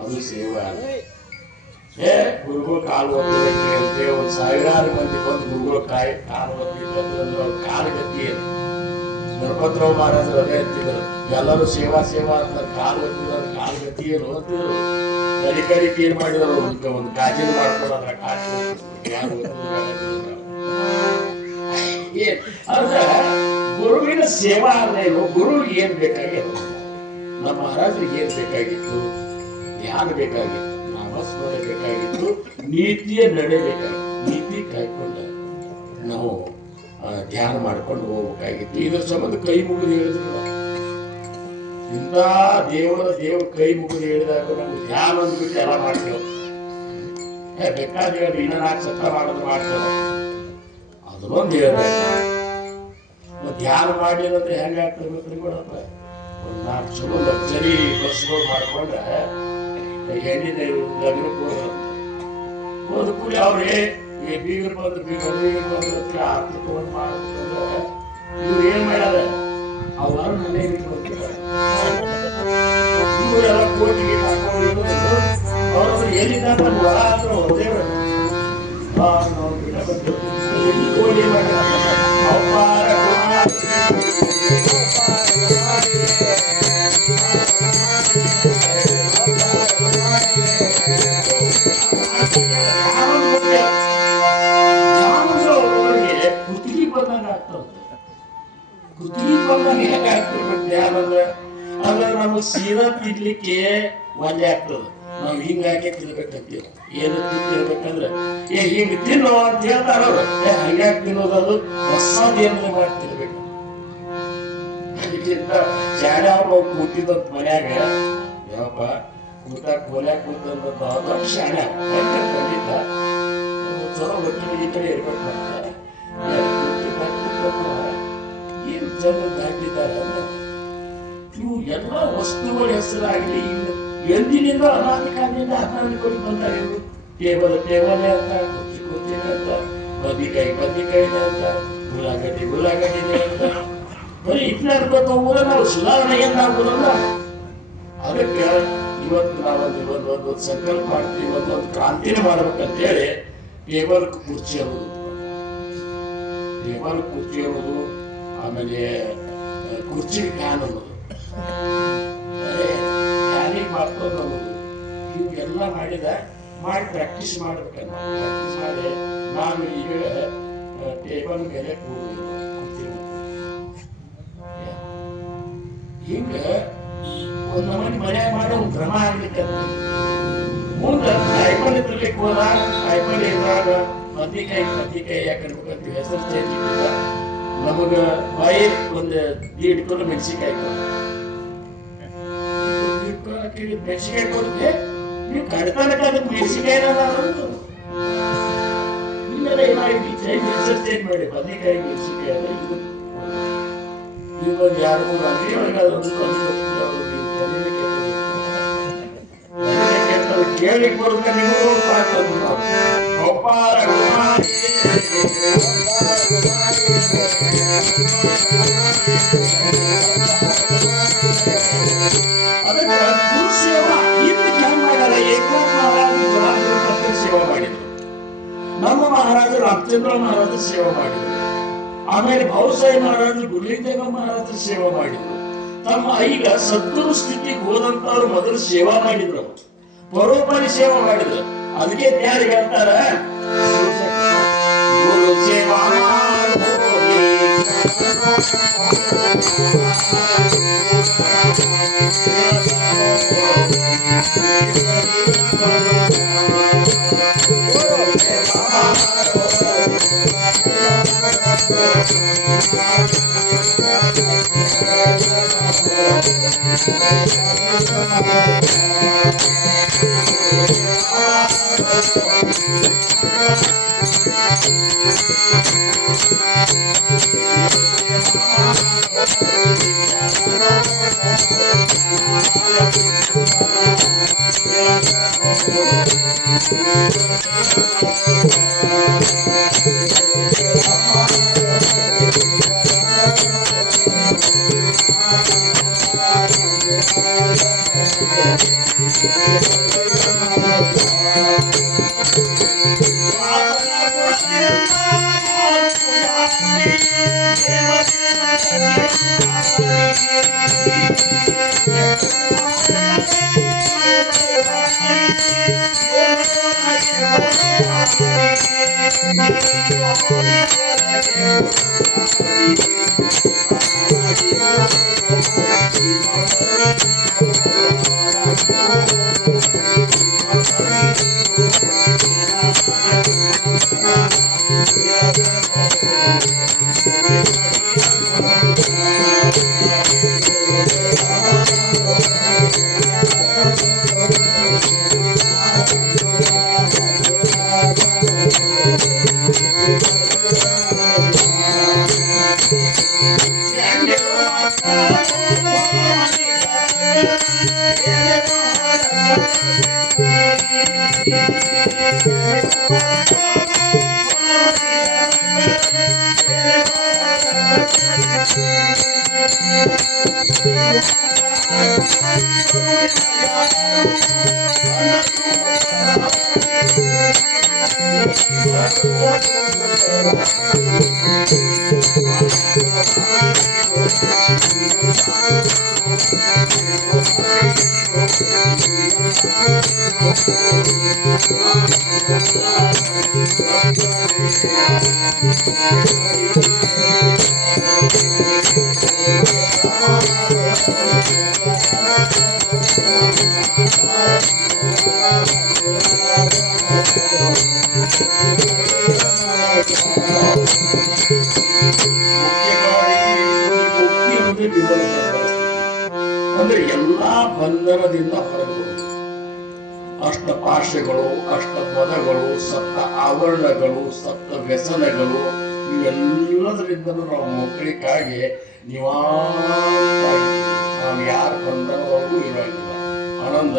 ಅದು ಸೇವಾ. ಗುರುಗಳು ಕಾಲು ಒತ್ತಬೇಕು ಅಂತ ಒಂದು ಸಾವಿರಾರು ಮಂದಿ ಬಂದು ಗುರುಗಳು ಕಾಲು ಒತ್ತಿದ್ರು ಕಾಲು ಗತಿ ಏನು. ಗಣಪತರಾವ್ ಮಹಾರಾಜರು ಅದೇ ಅಂತಿದ್ರು, ಎಲ್ಲರೂ ಸೇವಾ ಸೇವಾ ಅಂತ ಕಾಲು ಒತ್ತಿದ್ರು, ಕಾಲು ಗತಿ ಏನು ಅಂತಿದ್ರು. ಕಡಿಕೆ ಏನ್ ಮಾಡಿದ್ರು, ಒಂದು ಗಾಜಿನ ಮಾಡ್ಕೊಳ್ಳೋದ್ರ ಕಾಲು ಅಂದ್ರೆ ಗುರುವಿನ ಸೇವಾ ಅಂದ್ರೇನು, ಗುರುವಿಗೆ ಏನ್ ಬೇಕಾಗಿತ್ತು, ನಮ್ಮ ಮಹಾರಾಜರಿಗೆ ಏನ್ ಬೇಕಾಗಿತ್ತು, ಧ್ಯಾನ ಬೇಕಾಗಿತ್ತು, ನಾಮಸ್ಮರಣೆ ಬೇಕಾಗಿತ್ತು, ನೀತಿಯ ನಡೆ ಬೇಕಾಗಿತ್ತು. ನೀತಿ ಕಾಯ್ಕೊಂಡ ನಾವು ಧ್ಯಾನ ಮಾಡ್ಕೊಂಡು ಹೋಗ್ಬೇಕಾಗಿತ್ತು. ಇದ್ರ ಸಂಬಂಧ ಕೈ ಮುಗಿದು ಹೇಳಿದ್ರು, ಇಂಥ ದೇವ ಕೈ ಮುಗಿದು ಹೇಳಿದಾಗ ನಮ್ಗೆ ಧ್ಯಾನ ಅಂದ್ಬಿಟ್ಟು ಎಲ್ಲ ಮಾಡ್ತೇವೆ. ಬೇಕಾದ್ರೆ ಹೇಳ್ರಿ, ಇನ್ನ 4 ಸತ್ತ ಮಾಡೋದು ಮಾಡ್ತೇವೆ, ಅದನ್ನೊಂದು ಹೇಳ್ಬೇಕು. ಧ್ಯಾನ ಮಾಡ್ಲಿಲ್ಲ ಅಂದ್ರೆ ಹೆಂಗ ಆಗ್ತದೆ ಕೊಡಪ್ಪ. ಒಂದ್ 4 ಚಲೋ ಲಕ್ಸರಿ ಬಸ್ಗಳು ಮಾಡ್ಕೊಂಡ್ರೆ ಹೆಣ್ಣಿನ ಲಗ್ನಕ್ಕೆ ಹೋದ ಕೂಡಿ ಅವ್ರೆ ಬೀಗರು ಬಂದ್ರು ಆರ್ಥಿಕವನ್ನು ಮಾಡ್ಬೇಕಂದ್ರೆ ಇವ್ರು ಏನ್ ಮಾಡ್ಯಾರ, ಅವ್ರ ಮನೆ ಬಿಟ್ಕೊಳ್ತಿದ್ದಾರೆ. ಇವರೆಲ್ಲ ಕೋಟಿಗೆ ಹಾಕೊಂಡು ಅವ್ರು ಎಲ್ಲಿದ್ದ ಹೊರ ಆದ್ರೂ ದೇವ್ರ ಕೋಟಿ ಮಾಡ್ಯಾರ. ಕುತ್ತಿಗೆ ಬಂದಾಗ ಆಗ್ತದೆ. ಕುತ್ತಿಗೆ ಬಂದಾಗ ಹೇಗೆ ಆಗ್ತಿರ್ಬೇಕು ಧ್ಯಾನ ಅಂದ್ರೆ ನಮ್ಗೆ ಸೀದಾ ತಿನ್ಲಿಕ್ಕೆ ಒಂದೇ ಆಗ್ತದೆ. ನಾವು ಹಿಂಗಾಗೆ ತಿನ್ಬೇಕಂತೀವಿ. ಏನು ತಿನ್ಬೇಕಂದ್ರೆ ಹಿಂಗ್ ತಿನ್ನೋ ಅಂತ ಹೇಳ್ತಾರ ಅವ್ರು. ಹಂಗಾಗಿ ತಿನ್ನೋದದು ಹೊಸದ್ ಏನಾರ ಮಾಡಿ ತಿನ್ಬೇಕು. ಅದಕ್ಕಿಂತ ಶಾಲೆ ಅವ್ರು ಕೂತಿದ್ದಂತ ಮನ್ಯಾಗ ಯಾವಪ್ಪ ಊಟ ಕೋಲ್ಯಾಕ ಕೂತಂತ ದೊಡ್ಡ ಶಾಲೆ ಖಂಡಿತ ಚಲೋ ಒಟ್ಟಿಗೆ ಈ ಕಡೆ ಇರ್ಬೇಕು. ಏನು ಜನ ದಾಟಿದ್ದಾರೆ ಇವು ಎಲ್ಲ ವಸ್ತುಗಳ ಹೆಸರಾಗಲಿ ಎಂದಿನಿಂದ ಅನಾದಿ ಕಾಲದಿಂದ ಅನಾದಿಗಳು ಬಂದಾಗ ಇವರು ಟೇಬಲ್ ಅಂತ, ಕುರ್ಚಿ ಅಂತ, ಬದಿಕಾಯಿನೇ ಅಂತ, ಉಳ್ಳಾಗಡ್ಡಿನೇ ಅಂತ ಬರೀ ಇಟ್ಲ ಊರ ನಾವು ಸುಧಾರಣೆ ಏನಾಗುದಲ್ಲ. ಅದಕ್ಕೆ ಇವತ್ತು ನಾವೊಂದು ಸಂಕಲ್ಪ ಮಾಡ್ತೀವಿ, ಒಂದೊಂದು ಕ್ರಾಂತಿನೇ ಮಾಡ್ಬೇಕಂತೇಳಿ ಟೇಬಲ್ ಕುರ್ಚಿ ಅನ್ನೋದು, ಆಮೇಲೆ ಕುರ್ಚಿ ಫ್ಯಾನ್ ಅನ್ನೋದು, ಫ್ಯಾನಿಗೆ ಮಾಡ್ಕೊಂಡು ಅನ್ನೋದು, ಇವೆಲ್ಲ ಮಾಡಿ ಪ್ರಾಕ್ಟೀಸ್ ಮಾಡ್ಬೇಕನ್ನ. ಪ್ರಾಕ್ಟೀಸ್ ಮಾಡಿ ನಾನು ಈಗ ಟೇಬಲ್ ಮೇಲೆ ಕೂಡುವುದು, ಹಿಂಗ ಒಂದು ನಮ್ಮನೆ ಮನ್ಯಾಗ ಮಾಡೋ ಒಂದು ಕ್ರಮ ಆಗ್ಲಿಕ್ಕೆ ಮುಂದೆ ಕಾಯಿಪಲ್ಲೆ ತರ್ಲಿಕ್ಕೆ ಹೋದಾಗ ಕಾಯಿಪಲ್ಲೆ ಇರುವಾಗ ಬದ್ನಿಕಾಯಿ ಯಾಕಂತ ಹೆಸರು ಚೇಂಜ್ ಇಟ್ಟಿಲ್ಲ. ನಮಗ ಬಾಯಿ ಒಂದು ಇಟ್ಕೊಂಡು ಮೆಣಸಿಕಾಯಿ ಕೊಡ್ತೀವಿ. ನೀವು ಕಡ್ತಾನಕ ಅದಕ್ಕೆ ಮೆಣಸಿಕಾಯಿ ಹೆಸರು ಚೇಂಜ್ ಮಾಡಿ ಬದ್ನಿಕಾಯಿ ಮೆಣಸಿಕಾಯಿ ಅದ. ಇದು ಒಂದು 2-3 ಅಂಗಡಿ ಒಳಗೆ ಕೇಳಿಕ್ ಬರುತ್ತೆ. ನೀವು ಅದಕ್ಕೆ ಗುರುಸೇವಾ ಇದಕ್ಕೆ ಹೆಂಗ್ ಮಾಡ್ಯಾರ, ಏಕನಾಥ್ ಮಹಾರಾಜರು ಸೇವಾ ಮಾಡಿದ್ರು, ನಮ್ಮ ಮಹಾರಾಜರು ರಾಮಚಂದ್ರ ಮಹಾರಾಜರು ಸೇವಾ ಮಾಡಿದ್ರು, ಆಮೇಲೆ ಭಾವಸಾಯಿ ಮಹಾರಾಜರು ಗುರುಲಿಂಗದೇವ ಮಹಾರಾಜರು ಸೇವಾ ಮಾಡಿದ್ರು. ತಮ್ಮ ಈಗ ಸದ್ಗುರು ಸ್ಥಿತಿಗೆ ಹೋದಂತವ್ರು ಮೊದಲು ಸೇವಾ ಮಾಡಿದ್ರು, ಪರೋಪರಿ ಸೇವಾ ಮಾಡಿದ್ರು. ಅದಕ್ಕೆ ಯಾರು ಹೇಳ್ತಾರ, ಗುರು ಸೇವಾ Thank you. ಅಂದ್ರೆ ಎಲ್ಲಾ ಬಂಧನದಿಂದ ಹೊರಗೆ ಅಷ್ಟ ಪಾಶಗಳು, ಅಷ್ಟ ಪದಗಳು, ಸಪ್ತ ಆವರಣಗಳು, ಸಪ್ತ ವ್ಯಸನಗಳು, ಇವೆಲ್ಲದರಿಂದಲೂ ನಾವು ಮಕ್ಕಳಿಗಾಗಿ ನಾವು ಯಾರ ಬಂಧನದೊಳಗೂ ಇರೋಂಗಿಲ್ಲ. ಆನಂದ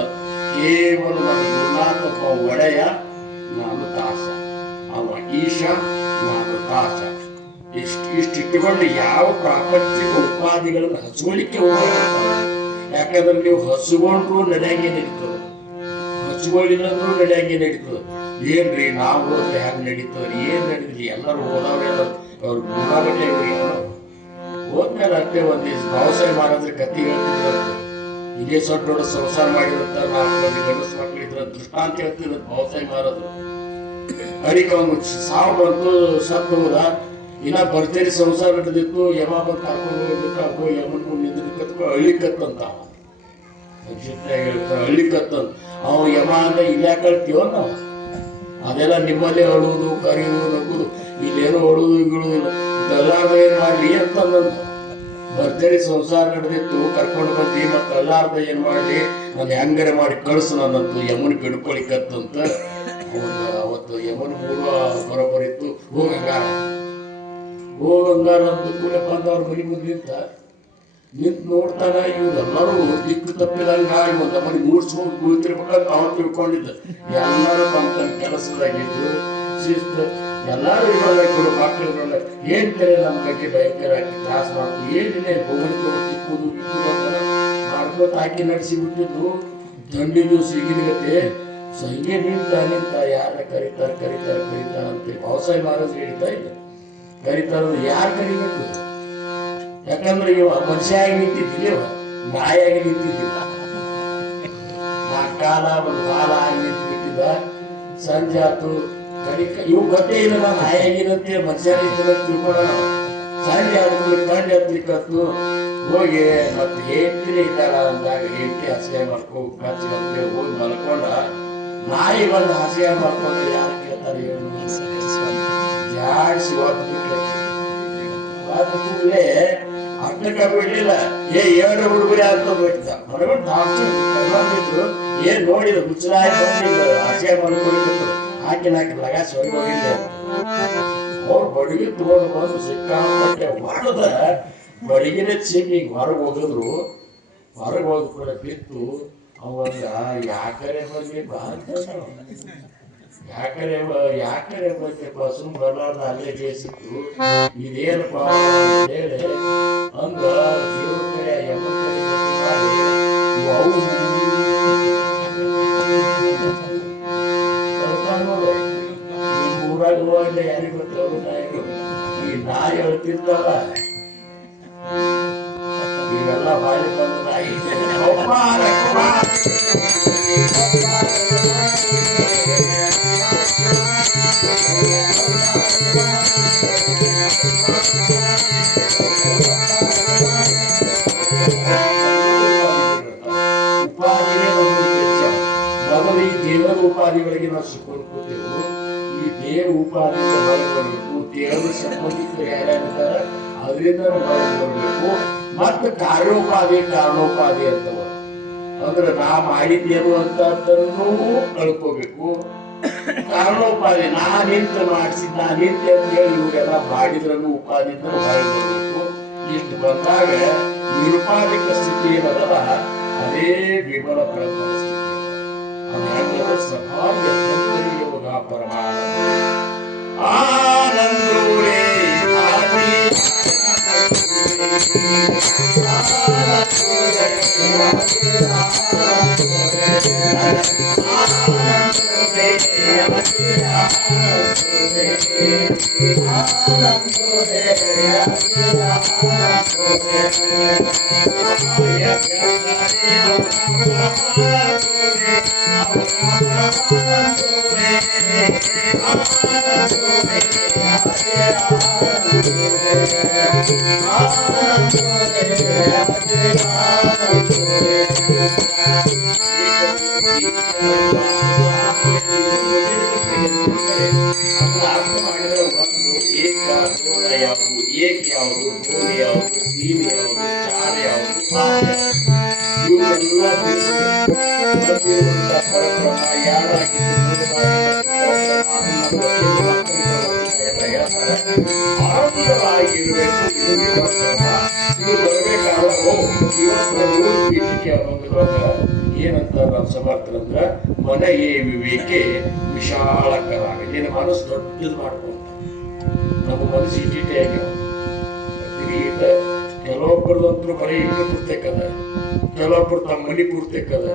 ಕೇವಲ ನನ್ನ ಗುರುನಾಥಪ್ಪ ಒಡೆಯ, ನಾನು ದಾಸ, ಅವ ಈಶ, ನಾನು ದಾಸ. ಇಷ್ಟಿಟ್ಟುಕೊಂಡು ಯಾವ ಪ್ರಾಪಂಚಿಕ ಉಪಾಧಿಗಳನ್ನು ಹಸುವಳಿಕೆ ಹೋಗಲ್ಲ. ಯಾಕಂದ್ರೆ ನೀವು ಹಸುಗೊಂಡ್ರು ನಡೆಯಂಗೆ ನಡೀತದೆ, ಹಸುಗಳಿಲ್ಲಂದ್ರೂ ನಡೆಯಂಗೆ ನಡೀತದೆ. ಏನ್ರಿ ನಾವು ಹೋದ್ರೆ ಹೆಂಗ್ ನಡೀತದೆ? ಏನ್ ನಡೀತದೆ? ಎಲ್ಲರೂ ಹೋದವ್ರೆಲ್ಲ ಅವ್ರ ಗುಣಗಟ್ಟೆ ಹೋದ್ಮೇಲೆ ಅಷ್ಟೇ ಒಂದ್ ದಿವ್ಸ ವ್ಯವಸಾಯ ಮಾಡಿದ್ರೆ ಕತ್ತಿ ಹೇಳ್ತಿದ್ರಂತ. ಹಿಂಗೆ ಸೊಟ್ಟು ದೊಡ್ಡ ಸಂಸಾರ ಮಾಡಿದಂತ 4 ಮಂದಿ ಗಂಡಸು ಮಕ್ಳು ಇದ್ರ ದೃಷ್ಟಾಂತ ಹೇಳ್ತಿದ್ರು ವ್ಯವಸಾಯ ಮಾಡೋದು. ಅದಕ್ಕೆ ಅವ್ನು ಸಾವು ಬಂತು, ಸತ್ತು ಹೋದ. ಇನ್ನ ಭರ್ಜರಿ ಸಂಸಾರ ನಡೆದಿತ್ತು. ಯಮ ಬಂದು ಕರ್ಕೊಂಡು ಹೋಗ್ಬಿಟ್ಟು ಯಮನ್ ನಿಂದ ಕತ್ಕೊ ಅಳ್ಳಿಕತ್ತಂತ ಅಳ್ಳಿಕತ್ತಂತ ಅವ ಯಮ ಅಂದ್ರೆ ಇಲ್ಲ ಕಳ್ತೀವ ನಾವು. ಅದೆಲ್ಲ ನಿಮ್ಮಲ್ಲೇ ಅಳುವುದು, ಕರೆಯುವುದು, ನಗುದು, ಇಲ್ಲೇನೋ ಅಳುವುದು ಗಿಳುವುದಿಲ್ಲ. ಎಲ್ಲಾರ್ದ ಏನ್ ಮಾಡ್ಲಿ ಅಂತಂದಂತ. ಭರ್ಜರಿ ಸಂಸಾರ ನಡೆದಿತ್ತು, ಕರ್ಕೊಂಡು ಬಂದಿ, ಮತ್ತೆ ಎಲ್ಲಾರ್ದ ಏನ್ ಮಾಡ್ಲಿ, ನಾನು ಹೆಂಗರೆ ಮಾಡಿ ಕಳ್ಸು ನನ್ನಂತು ಯಮನ್ ಗಿಡ್ಕೊಳಿಕತ್ತಂತ. ಅವತ್ತು ಯಮನ್ ಮೂಲ ಬರೋಬರಿತ್ತು. ಹೋಗಂಗಾರ ಅಂತ ಕೂಡ ಬಂದ ಅವ್ರ ಮನೆ ಮುಂದೆ ನಿಂತು ನೋಡ್ತಾನ. ಇವ್ರೆಲ್ಲರೂ ದಿಕ್ಕು ತಪ್ಪಿದಂಗ ಒಂದು ಮನೆ ಮೂಡ್ಸ್ಕೊಂಡು ಕುಳಿತಿರ್ಬೇಕಂತ ಅವ್ನು ತಿಳ್ಕೊಂಡಿದ್ದ. ಎಲ್ಲರೂ ತಮ್ಮ ಕೆಲಸದಾಗಿದ್ರು, ಶಿಸ್ತು. ಎಲ್ಲಾರು ಇರೋಲ್ಲ, ಮಕ್ಕಳು ಏನ್ ಕರೆ ನಮ್ಮ ಬಗ್ಗೆ ಭಯಂಕರ ಆಗಿ ತ್ರಾಸ ಮಾಡ್ತು. ಏನಿಲ್ಲ, ಹೋಗಲಿ ತಿಕ್ಕುದು ಮಾಡ್ಕೋತ ಹಾಕಿ ನಡೆಸಿ ಬಿಟ್ಟಿದ್ದು. ದಂಡಿ ದಿವಸ ಈಗಿನಗತ್ತೆ ಸಂಗೆ ನಿಂತ ಯಾರ ಕರೀತಾರ ಅಂತ ವ್ಯವಸಾಯ ಮಹಾರಾಜ್ ಹೇಳ್ತಾ ಇದ್ದ. ಕರೀತಾರ ಯಾರು ಕರಿಬೇಕು? ಯಾಕಂದ್ರೆ ಇವ ಮನುಷ್ಯ ಆಗಿ ನಿಂತಿದ್ದಿಲ್ಲ, ನಾಯಿಯಾಗಿ ನಿಂತಿದ್ದಿಲ್ಲ. 4 ಕಾಲ 1 ಬಾಲ ಆಗಿ ನಿಂತು ಬಿಟ್ಟಿದ್ದ. ಸಂಜೆ ಆತು, ಇವು ಗೊತ್ತೇ ಇಲ್ಲ ನಾನು ನಾಯಿಯಾಗಿನಂತೆ ಮನುಷ್ಯ ತಿಳ್ಕೊಳ್ಳೋಣ. ಸಂಜೆ ಆದ್ಮೇಲೆ ಕಂಡು ಹತ್ಲಿಕ್ಕತ್ತು. ಹೋಗಿ ಮತ್ತೆ ಹೇಳ್ತೀನಿ ಇದ್ದಾಳ ಅಂದಾಗ ಹೇಳ್ತಿ ಹಸಿಗೆ ಮಾಡ್ಕೊ ಕಚ್ಚಿಗೆ ಹೋಗಿ ಮಲ್ಕೊಂಡ. ನಾಯಿ ಬಂದು ಹಸಿಗೆ ಮಾಡ್ಕೊಂಡು ಯಾರು ಕೇಳ್ತಾರೆ ಹೇಳು? ಜಾಡ್ಸಿ ಕೂಡಲೇ ಅಟ್ಟಕ್ಕ ಬಿಡ್ಲಿಲ್ಲ. ಎರಡು ಹುಡುಗರಿ ಅಂತ ಬಿಡ್ತ ಹೊರಗೊಂಡು ಏನ್ ನೋಡಿದ ಹುಚ್ಚರಾಯ ಹಸಿಗೆ ಮಾಡ್ಕೊಂಡಿದ್ದು ಹಾಕಿ ಲಗಾಸಿ ಹೊರಗೆ ಹೋಗಿಲ್ಲ. ಅವ್ರು ಬಡಗಿ ತಗೊಂಡು ಬಂದು ಸಿಕ್ಕಾಪಟ್ಟೆ ಹೊಡೆದ. ಬಡಗಿನ ಚಿಮ್ಮಿ ಹೊರಗೆ ಹೋಗಿದ್ರು. ಹೊರಗೆ ಹೋದ ಕೂಡ ಬಿತ್ತು. ಅವಾಗ ಯಾಕರೆ ಬಗ್ಗೆ ಯಾಕರೆ ಬಗ್ಗೆ ಬಸ್ಸು ಬರಲಾರ್ದ ಅಲ್ಲೇ ಬೇಸಿತ್ತು. ಇದೇನಪ್ಪ ಹೇಳಿ ಹಂಗ ದೇವ್ರ ಕಡೆ ಎಮ್ಮ ಕಡೆ ಮಾಡಿ ಊರಾಗ ಹೋಗಲ್ಲ, ಯಾರಿಗೂ ಗೊತ್ತವ್ರು ನಾಯಿಗಳು. ಈ ನಾಯಿ ಹೇಳ್ತಿರ್ತಾವ ಇವೆಲ್ಲ ಬಾಯಿ ಬಂದ ನಾಯಿ. ಈ ದೇವರ ಉಪಾಧಿಗಳಿಗೆ ನಾವು ಸಿಕ್ಕೊಳ್ಕೋತೇವೆ. ಈ ದೇವ ಉಪಾಧಿಯಿಂದ ಹೊರಗೆ ಬರಬೇಕು. ದೇವರ ಸಂಬಂಧಿಕರು ಯಾರ್ಯಾರಿದ್ದಾರೆ ಅದರಿಂದ ಹೊರಗೆ ಬರಬೇಕು. ಮತ್ತೆ ಕಾರ್ಯೋಪಾಧಿ ಕಾರಣೋಪಾಧಿ ಅಂತವ ಅಂದ್ರೆ ನಾ ಮಾಡಿದ್ದೇನು ಅಂತದನ್ನು ಕಳ್ಕೋಬೇಕು. ಕಾರಣೋಪಾಧಿ ನಾ ನಿಂತ ಮಾಡಿಸಿದ್ ನಾ ನಿಂತೆ ಅಂತ ಹೇಳಿ ಇವರೆಲ್ಲ ಮಾಡಿದ್ರನ್ನು ಉಪಾಧಿಯಿಂದ ಹೊರಗೆ ಬರಬೇಕು. ಇಷ್ಟು ಬಂದಾಗ ನಿರುಪಾಧಿಕ ಸ್ಥಿತಿ ಏನದಲ್ಲ ಅದೇ ವಿಮಲ ಪ್ರಜ್ಞಾನ ಸ್ಥಿತಿ. ಅದು ಸಭಾಯ ಯೋಗ ಪರಮಾನಂದ ಆನಂದೋರೇ ಏನಂತ ನಾವು ಸಮರ್ಥರಂದ್ರ ಮನೆಯೇ ವಿವೇಕೆ ವಿಶಾಲಕರಾಗ. ನಿನ್ನ ಮನಸ್ಸು ದೊಡ್ಡದು ಮಾಡ್ಕೊಂತ ನಮ್ಮ ಮನಸ್ಸು ಇಟ್ಟಿಟ್ಟೆ ಆಗ್ಯಾವ. ಕೆಲವೊಬ್ಬರದಂತೂ ಬರೀ ಇಟ್ಟು ಪುಸ್ತಕದ, ಕೆಲವೊಬ್ರು ತಮ್ಮ ಮನಿ ಪೂರ್ತಕ್ಕದ,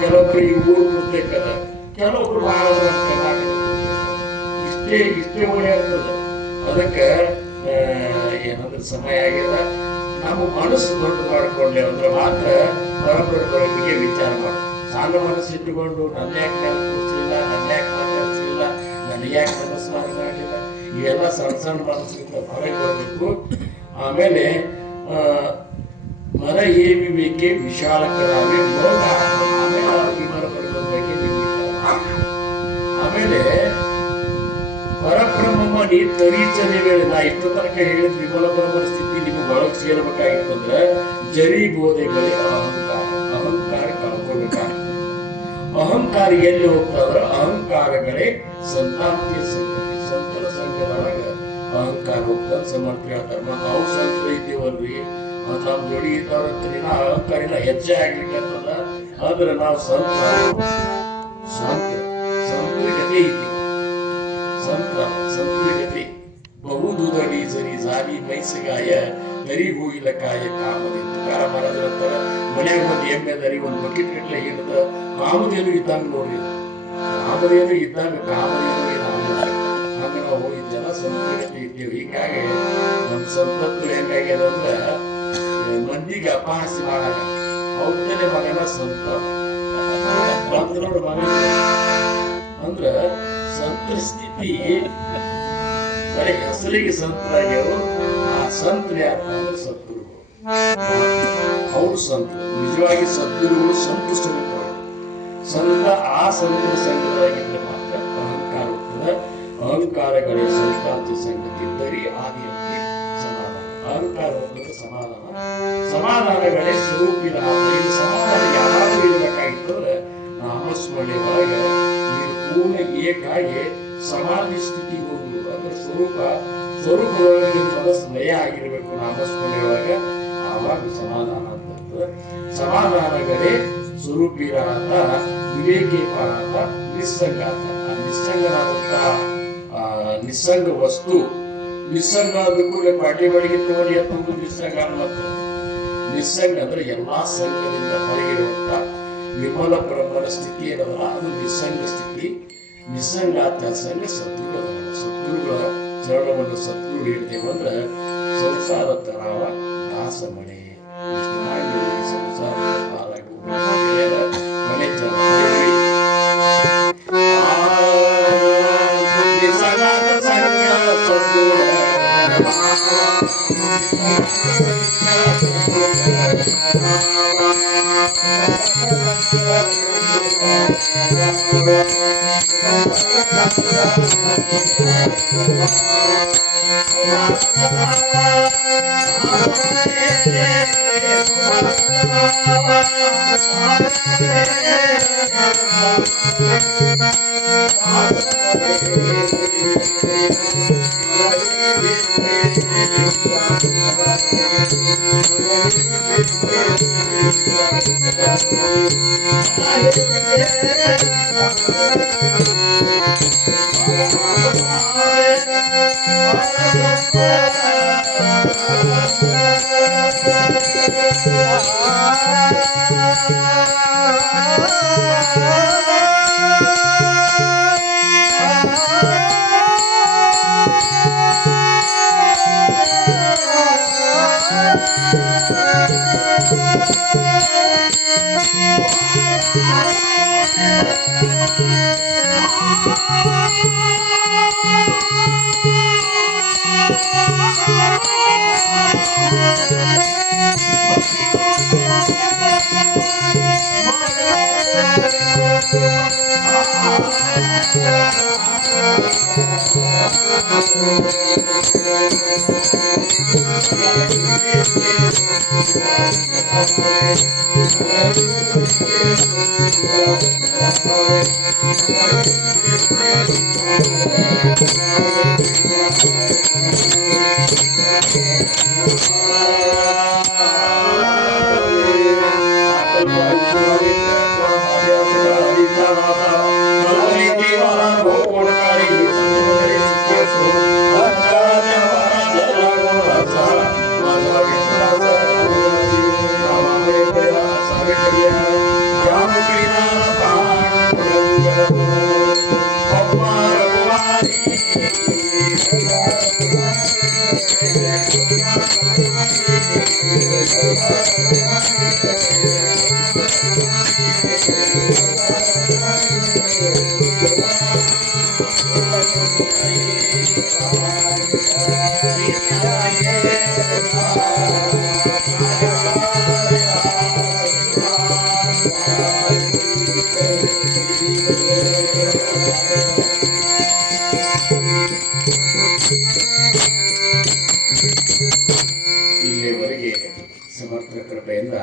ಕೆಲವೊಬ್ರು ಈ ಊರು ಪೂರ್ತಕ್ಕದ, ಕೆಲವೊಬ್ರು ಇಷ್ಟೇ ಒಳ್ಳೆ ಆಗ್ತದ. ಅದಕ್ಕೆ ಏನಂದ್ರೆ ಸಮಯ ಆಗ್ಯದ. ನಮ್ಮ ಮನಸ್ಸು ದೊಡ್ಡ ಮಾಡ್ಕೊಂಡೆ ಅಂದ್ರೆ ಮಾತ್ರ ಬರೋಬ್ಬರ ಬಗ್ಗೆ ವಿಚಾರ ಮಾಡ. ಸಣ್ಣ ಮನಸ್ಸು ಇಟ್ಟುಕೊಂಡು ನನ್ನ ಯಾಕೆ ನೆಲ ಕೂರಿಸಲಿಲ್ಲ, ನನ್ನ ಯಾಕೆ ಮಾತಾಡಿಸಲಿಲ್ಲ, ನನಗೆ ಯಾಕೆ ನಮಸ್ಕಾರ ಮಾಡಲಿಲ್ಲ, ಇವೆಲ್ಲ ಸಣ್ಣ ಸಣ್ಣ ಮನಸ್ಸಿಂದ ಹೊರಗೆ ಬರಬೇಕು. ಆಮೇಲೆ ಮನ ಏ ವಿವೇಕೆ ವಿಶಾಲಕರಾಗಿ ಮೋಗ. ಆಮೇಲೆ ವಿಮಲ ಬರೋದ್ರ ಬಗ್ಗೆ ನೀವು ವಿಚಾರ. ಆಮೇಲೆ ಪರಬ್ರಹ್ಮ ನೀ ತರೀಚನೆ ವೇಳೆ ನಾ ಇಷ್ಟು ತನಕ ಹೇಳಿದ ವಿಮಲ ಬ್ರಹ್ಮನ ಸ್ಥಿತಿ ನಿಮ್ಗೆ ಒಳಗೆ ಸೇರ್ಬೇಕಾಗಿತ್ತಂದ್ರೆ ಜರಿ ಬೋಧೆಗಳೇ ಅಹಂಕಾರ ಕಳ್ಕೊಳ್ಬೇಕಾಗ್ತದೆ. ಅಹಂಕಾರ ಎಲ್ಲಿ ಹೋಗ್ತಾದ್ರ ಅಹಂಕಾರಗಳೇ ಸಂತಾಪ್ತಿಯ ಸಂಗತಿ. ಸಂತರ ಸಂಘದೊಳಗ ಅಹಂಕಾರ ಹೋಗ್ತದ. ಸಮರ್ಥ ಹೇಳ್ತಾರೆ ಮತ್ತೆ ನಾವು ಸಂತರ ಇದ್ದೇವಲ್ರಿ, ಮತ್ ನಮ್ ಜೋಡಿ ಇದ್ದವ್ರಂತ ಅಹಂಕಾರಿನ ಹೆಚ್ಚೆ ಆಗ್ಲಿಕ್ಕಂತದ. ಆದ್ರೆ ನಾವು ಸಂತರಿಗತೆ ಇದ್ದೀವಿ. ಸಂತರಿಗತೆ ಬಹುದೂದಡಿ ಸರಿ ಜಾಲಿ ಮೈಸಗಾಯ ದರಿ ಹೋಗಿಲ್ಲ ಕಾಯ ಕಾಮದಿಂದ. ಕಾರ ಮಹಾರಾಜರಂತಾರ ಮನ್ಯಾಗ ಒಂದು ಎಮ್ಮೆ ದರಿ ಒಂದು ಬಕೆಟ್ ಗಟ್ಲೆ ಹಿಡಿದ ಕಾಮಧೇನು ಇದ್ದಂಗ ನೋಡ್ರಿ. ಕಾಮಧೇನು ಇದ್ದಾಗ ಕಾಮಧೇನು ಹಂಗ ನಾವು ಹೋಗಿದ್ದೆಲ್ಲ ಸಂತರಿಗತೆ ಇದ್ದೀವಿ. ಹೀಗಾಗಿ ನಮ್ ಸಂಪತ್ತು ಹೆಂಗಾಗ್ಯದಂದ್ರ ಮಂದಿಗೆ ಅಪಹಾಸ್ಯ ಮಾಡಾಗ ಅವ್ರದೇ ಮಗನ ಸಂತ ನೋಡ ಮಗ ಅಂದ್ರ ಸಂತರ ಸ್ಥಿತಿ ಬರೀ ಹೆಸರಿಗೆ ಸಂತರಾಗ್ಯವು. ಆ ಸಂತರು ಯಾರು ಅಂದ್ರೆ ಸದ್ಗುರುಗಳು. ಅವ್ರು ಸಂತರು ನಿಜವಾಗಿ ಸದ್ಗುರುಗಳು ಸಂತ ಸ್ವರೂಪರು. ಸಂತ ಆ ಸಂತರ ಸಂಘದಾಗಿದ್ರೆ ಮಾತ್ರ ಅಹಂಕಾರ ಹೋಗ್ತದೆ. ಅಹಂಕಾರಗಳೇ ಸಂತಾಂತ ಸಂಗತಿ ದರಿ ಆದಿಯಲ್ಲಿ ಸಮಾಧಾನ. ಅಹಂಕಾರ ಹೋಗ್ತದೆ ಸಮಾಧಾನ. ಸಮಾಧಾನಗಳೇ ಸ್ವರೂಪಿನ. ಇದು ಸಮಾಧಾನ ಯಾವಾಗಲೂ ಇರಬೇಕಾಗಿತ್ತಂದ್ರೆ ನಾಮಸ್ಮರಣೆ ಒಳಗೆ ನೀರು ಪೂರ್ಣ ಏಕಾಗಿ ಸಮಾಧಿ ಸ್ಥಿತಿ ಹೋಗುವುದು. ಅಂದ್ರೆ ಸ್ವರೂಪದೊಳಗೆ ಮನಸ್ಸು ಲಯ ಆಗಿರ್ಬೇಕು ನಾಮಸ್ಮರಣೆ ಒಳಗೆ. ಆವಾಗ ಸಮಾಧಾನ ಅಂತ. ಸಮಾಧಾನಗಳೇ ಸ್ವರೂಪಿರಾದ ವಿವೇಕೀಪರಾದ ನಿಸ್ಸಂಗಾತ. ಆ ನಿಸ್ಸಂಗನಾದಂತಹ ನಿಸ್ಸಂಗ ವಸ್ತು. ನಿಸ್ಸಂಗ ಆದ ಕೂಡ ಪಾಟಿ ಬಳಿಗಿಂತ ಒಂದು ನಿಸ್ಸಂಗ ಮತ್ತು ನಿಸ್ಸಂಗ ಅಂದ್ರೆ ಎಲ್ಲಾ ಸಂಘದಿಂದ ಹೊರಗಿರುವಂತ ವಿಮಲ ಬ್ರಹ್ಮನ ಸ್ಥಿತಿ ಏನದಲ್ಲ ಅದು ನಿಸ್ಸಂಗ ಸ್ಥಿತಿ. ನಿಸ್ಸಂಗಾತ ಸಂಘ ಸದ್ಗುರು. ಸದ್ಗುರುಗಳ ಚರಣವನ್ನು ಸದ್ಗುರು ಹೇಳ್ತೇವಂದ್ರೆ ಸಂಸಾರ ತರಾವ ದಾಸ ಮನೆ. ಇಷ್ಟು ಮಾಡಿ ಸಂಸಾರ ಮನೆ ಚರಣ ಇಲ್ಲಿಯವರೆಗೆ ಸಮರ್ಥ ಕೃಪೆಯಿಂದ